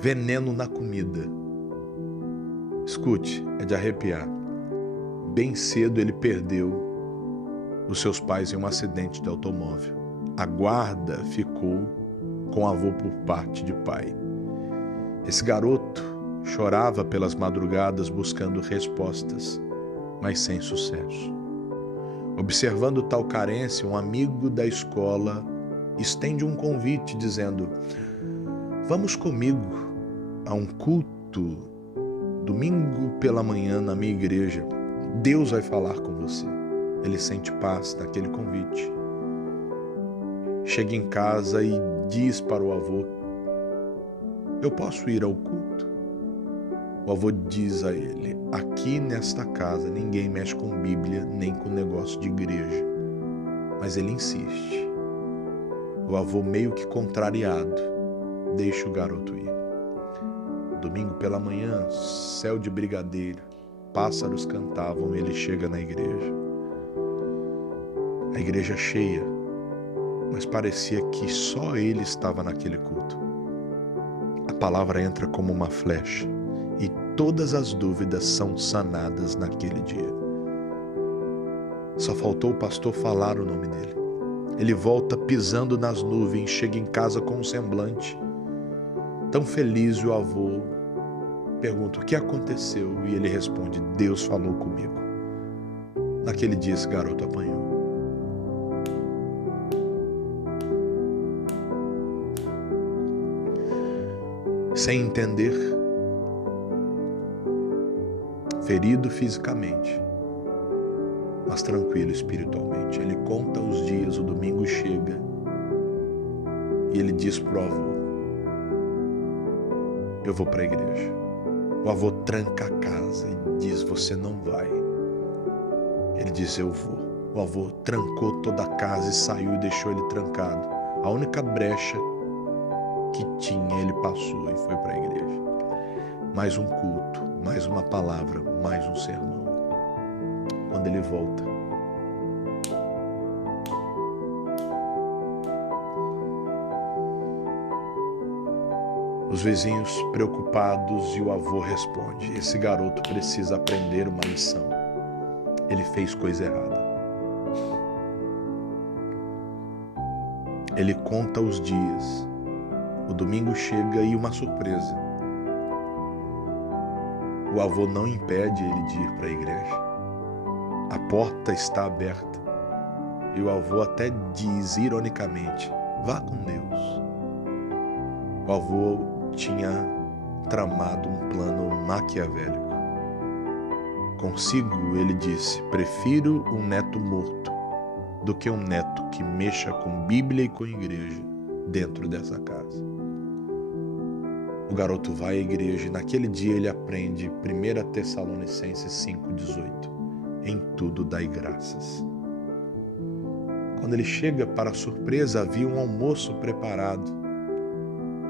Veneno na comida. Escute, é de arrepiar. Bem cedo ele perdeu os seus pais em um acidente de automóvel. A guarda ficou com o avô por parte de pai. Esse garoto chorava pelas madrugadas buscando respostas, mas sem sucesso. Observando tal carência, um amigo da escola estende um convite dizendo: vamos comigo a um culto domingo pela manhã na minha igreja. Deus vai falar com você. Ele sente paz naquele convite. Chega em casa e diz para o avô: eu posso ir ao culto? O avô diz a ele: aqui nesta casa ninguém mexe com Bíblia nem com negócio de igreja. Mas ele insiste. O avô, meio que contrariado, deixa o garoto ir. Domingo pela manhã, céu de brigadeiro, pássaros cantavam e ele chega na igreja. A igreja cheia, mas parecia que só ele estava naquele culto. A palavra entra como uma flecha e todas as dúvidas são sanadas naquele dia. Só faltou o pastor falar o nome dele. Ele volta pisando nas nuvens, chega em casa com um semblante tão feliz. O avô pergunta: o que aconteceu? E ele responde: Deus falou comigo. Naquele dia esse garoto apanhou. Sem entender, ferido fisicamente, mas tranquilo espiritualmente. Ele conta os dias, o domingo chega e ele diz pro avô: eu vou para a igreja. O avô tranca a casa e diz: você não vai. Ele diz: eu vou. O avô trancou toda a casa e saiu e deixou ele trancado. A única brecha que tinha ele passou e foi para a igreja. Mais um culto, mais uma palavra, mais um sermão. Quando ele volta, os vizinhos preocupados e o avô responde: esse garoto precisa aprender uma lição. Ele fez coisa errada. Ele conta os dias. O domingo chega e uma surpresa. O avô não impede ele de ir para a igreja. A porta está aberta. E o avô até diz ironicamente: vá com Deus. O avô tinha tramado um plano maquiavélico. Consigo, ele disse: prefiro um neto morto do que um neto que mexa com Bíblia e com igreja dentro dessa casa. O garoto vai à igreja e naquele dia ele aprende 1 Tessalonicenses 5,18. Em tudo dai graças. Quando ele chega, para a surpresa, havia um almoço preparado.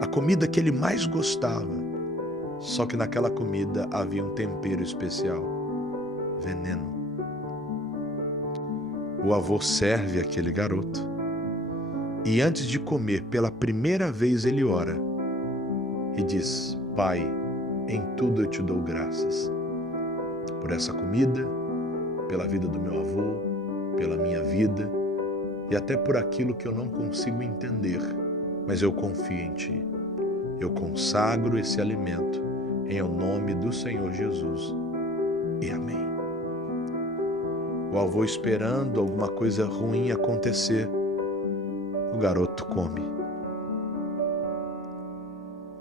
A comida que ele mais gostava. Só que naquela comida havia um tempero especial: veneno. O avô serve aquele garoto. E antes de comer, pela primeira vez ele ora e diz: Pai, em tudo eu te dou graças. Por essa comida, pela vida do meu avô, pela minha vida e até por aquilo que eu não consigo entender, mas eu confio em Ti. Eu consagro esse alimento em nome do Senhor Jesus. E amém. O avô esperando alguma coisa ruim acontecer, o garoto come.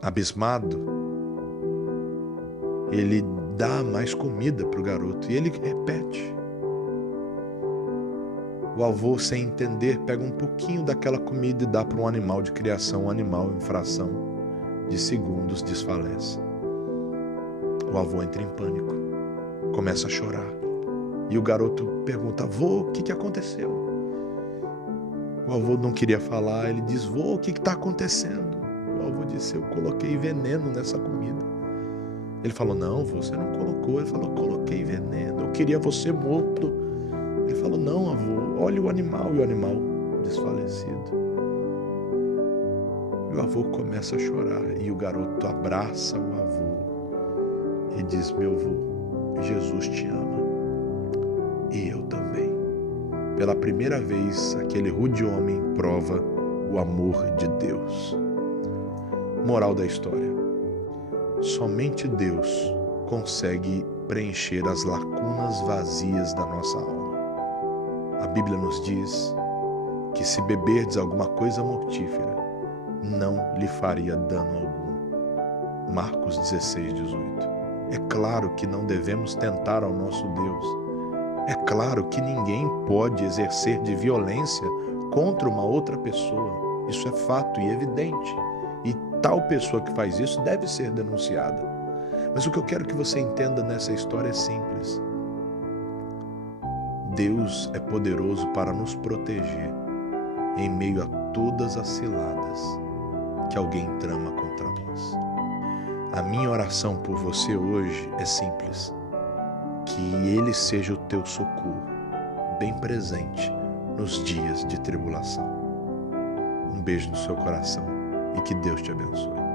Abismado, ele dá mais comida para o garoto e ele repete. O avô, sem entender, pega um pouquinho daquela comida e dá para um animal de criação. O animal, em fração de segundos, desfalece. O avô entra em pânico, começa a chorar. E o garoto pergunta: avô, o que aconteceu? O avô não queria falar. Ele diz: vô, o que está acontecendo? O avô disse: eu coloquei veneno nessa comida. Ele falou: não, você não colocou. Ele falou: coloquei veneno, eu queria você morto. Ele falou: não, avô, olha o animal. E o animal desfalecido. E o avô começa a chorar e o garoto abraça o avô e diz: meu avô, Jesus te ama e eu também. Pela primeira vez, aquele rude homem prova o amor de Deus. Moral da história: somente Deus consegue preencher as lacunas vazias da nossa alma. A Bíblia nos diz que se beberdes alguma coisa mortífera, não lhe faria dano algum. Marcos 16:18. É claro que não devemos tentar ao nosso Deus. É claro que ninguém pode exercer de violência contra uma outra pessoa. Isso é fato e evidente. E tal pessoa que faz isso deve ser denunciada. Mas o que eu quero que você entenda nessa história é simples. Deus é poderoso para nos proteger em meio a todas as ciladas que alguém trama contra nós. A minha oração por você hoje é simples: que Ele seja o teu socorro, bem presente nos dias de tribulação. Um beijo no seu coração e que Deus te abençoe.